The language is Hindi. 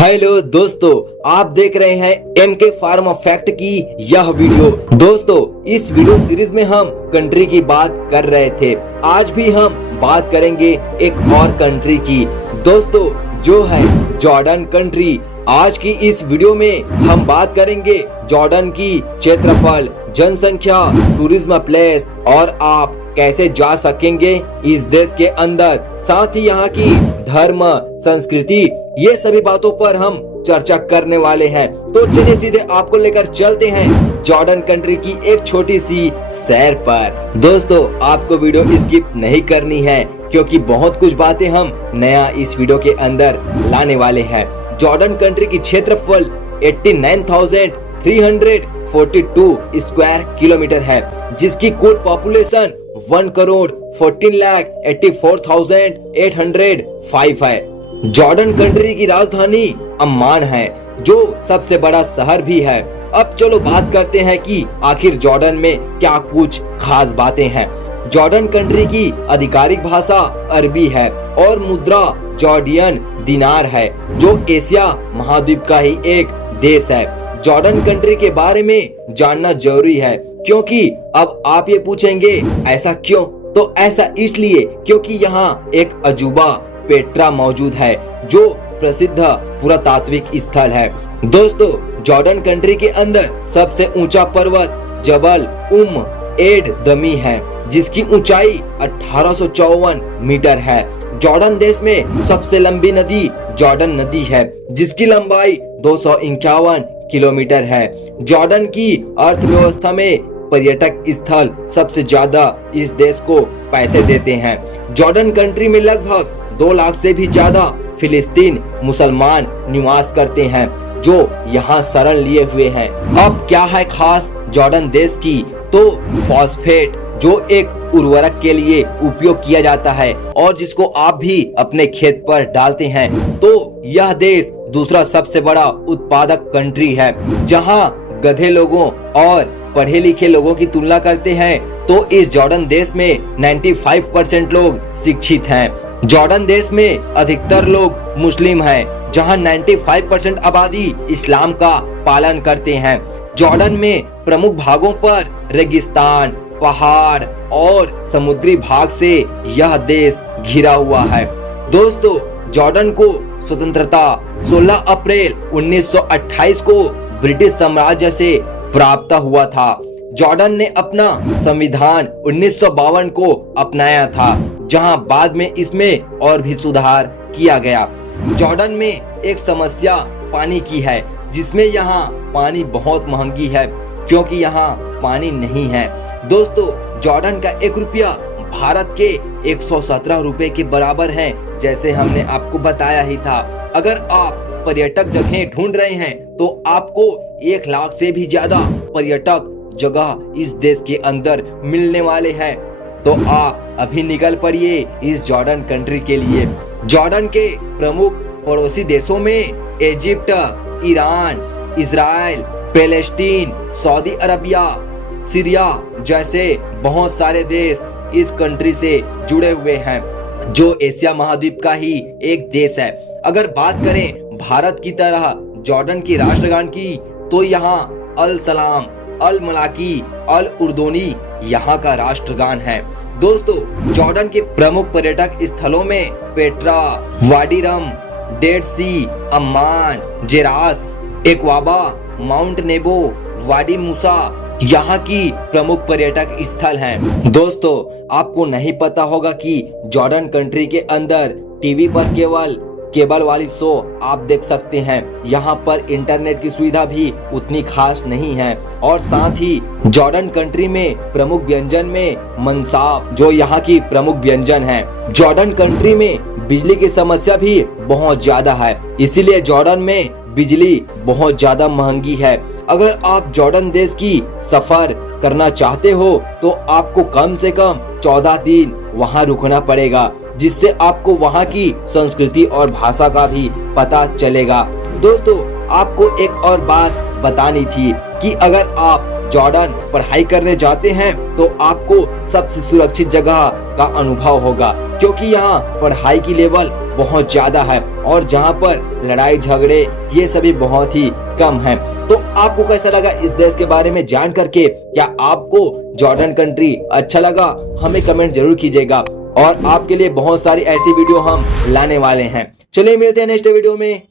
हेलो दोस्तों, आप देख रहे हैं एम के फार्मा फैक्ट की यह वीडियो। दोस्तों, इस वीडियो सीरीज में हम कंट्री की बात कर रहे थे। आज भी हम बात करेंगे एक और कंट्री की, दोस्तों, जो है जॉर्डन कंट्री। आज की इस वीडियो में हम बात करेंगे जॉर्डन की क्षेत्रफल, जनसंख्या, टूरिज्म प्लेस और आप कैसे जा सकेंगे इस देश के अंदर, साथ ही यहाँ की धर्म, संस्कृति, ये सभी बातों पर हम चर्चा करने वाले हैं। तो चलिए सीधे आपको लेकर चलते हैं जॉर्डन कंट्री की एक छोटी सी सैर पर। दोस्तों, आपको वीडियो स्किप नहीं करनी है क्योंकि बहुत कुछ बातें हम नया इस वीडियो के अंदर लाने वाले हैं। जॉर्डन कंट्री की क्षेत्रफल 89,342 स्क्वायर किलोमीटर है, जिसकी कुल पॉपुलेशन 1,14,84,805 है। जॉर्डन कंट्री की राजधानी अम्मान है, जो सबसे बड़ा शहर भी है। अब चलो बात करते हैं कि आखिर जॉर्डन में क्या कुछ खास बातें हैं। जॉर्डन कंट्री की आधिकारिक भाषा अरबी है और मुद्रा जॉर्डियन दिनार है, जो एशिया महाद्वीप का ही एक देश है। जॉर्डन कंट्री के बारे में जानना जरूरी है, क्योंकि अब आप ये पूछेंगे ऐसा क्यों? तो ऐसा इसलिए क्योंकि यहाँ एक अजूबा पेट्रा मौजूद है, जो प्रसिद्ध पुरातात्विक स्थल है। दोस्तों, जॉर्डन कंट्री के अंदर सबसे ऊंचा पर्वत जबल एड दमी है, जिसकी ऊंचाई 1854 मीटर है। जॉर्डन देश में सबसे लंबी नदी जॉर्डन नदी है, जिसकी लंबाई 251 किलोमीटर है। जॉर्डन की अर्थव्यवस्था में पर्यटक स्थल सबसे ज्यादा इस देश को पैसे देते हैं। जॉर्डन कंट्री में लगभग 2 लाख से भी ज्यादा फिलिस्तीन मुसलमान निवास करते हैं, जो यहाँ शरण लिए हुए हैं। अब क्या है खास जॉर्डन देश की? तो फॉस्फेट, जो एक उर्वरक के लिए उपयोग किया जाता है और जिसको आप भी अपने खेत पर डालते हैं। तो यह देश दूसरा सबसे बड़ा उत्पादक कंट्री है। जहाँ गधे लोगों और पढ़े लिखे लोगों की तुलना करते हैं, तो इस जॉर्डन देश में 95% लोग शिक्षित हैं। जॉर्डन देश में अधिकतर लोग मुस्लिम हैं, जहां 95% आबादी इस्लाम का पालन करते हैं। जॉर्डन में प्रमुख भागों पर रेगिस्तान, पहाड़ और समुद्री भाग से यह देश घिरा हुआ है। दोस्तों, जॉर्डन को स्वतंत्रता 16 अप्रैल 1928 को ब्रिटिश साम्राज्य से प्राप्त हुआ था। जॉर्डन ने अपना संविधान 1952 को अपनाया था, जहां बाद में इसमें और भी सुधार किया गया। जॉर्डन में एक समस्या पानी की है, जिसमें यहाँ पानी बहुत महंगी है, क्योंकि यहाँ पानी नहीं है। दोस्तों, जॉर्डन का 1 रुपया भारत के 117 रुपए के बराबर है, जैसे हमने आपको बताया ही था। अगर आप पर्यटक जगह ढूंढ रहे हैं, तो आपको 1 लाख से भी ज्यादा पर्यटक जगह इस देश के अंदर मिलने वाले हैं। तो आप अभी निकल पड़िए इस जॉर्डन कंट्री के लिए। जॉर्डन के प्रमुख पड़ोसी देशों में Egypt, Iran, Israel, Palestine, Saudi Arabia, Syria जैसे बहुत सारे देश इस कंट्री से जुड़े हुए हैं, जो एशिया महाद्वीप का ही एक देश है। अगर बात करें भारत की तरह जॉर्डन की राष्ट्रगान की, तो यहाँ अल सलाम, अल मलाकी, अल उर्दूनी यहाँ का राष्ट्रगान है। दोस्तों, जॉर्डन के प्रमुख पर्यटक स्थलों में पेट्रा, वाडी रम, डेड सी, अम्मान, जेरास, एक्वाबा, माउंट नेबो, वाडी मूसा यहाँ की प्रमुख पर्यटक स्थल हैं। दोस्तों, आपको नहीं पता होगा कि जॉर्डन कंट्री के अंदर टीवी पर केबल वाली शो आप देख सकते हैं। यहाँ पर इंटरनेट की सुविधा भी उतनी खास नहीं है। और साथ ही जॉर्डन कंट्री में प्रमुख व्यंजन में मंसाफ, जो यहाँ की प्रमुख व्यंजन है। जॉर्डन कंट्री में बिजली की समस्या भी बहुत ज्यादा है, इसीलिए जॉर्डन में बिजली बहुत ज्यादा महंगी है। अगर आप जॉर्डन देश की सफर करना चाहते हो, तो आपको कम से कम 14 दिन वहाँ रुकना पड़ेगा, जिससे आपको वहाँ की संस्कृति और भाषा का भी पता चलेगा। दोस्तों, आपको एक और बात बतानी थी कि अगर आप जॉर्डन पढ़ाई करने जाते हैं, तो आपको सबसे सुरक्षित जगह का अनुभव होगा, क्योंकि यहाँ पढ़ाई की लेवल बहुत ज्यादा है और जहाँ पर लड़ाई झगड़े ये सभी बहुत ही कम है। तो आपको कैसा लगा इस देश के बारे में जान करके? क्या आपको जॉर्डन कंट्री अच्छा लगा? हमें कमेंट जरूर कीजिएगा और आपके लिए बहुत सारी ऐसी वीडियो हम लाने वाले हैं। चलिए मिलते हैं नेक्स्ट वीडियो में।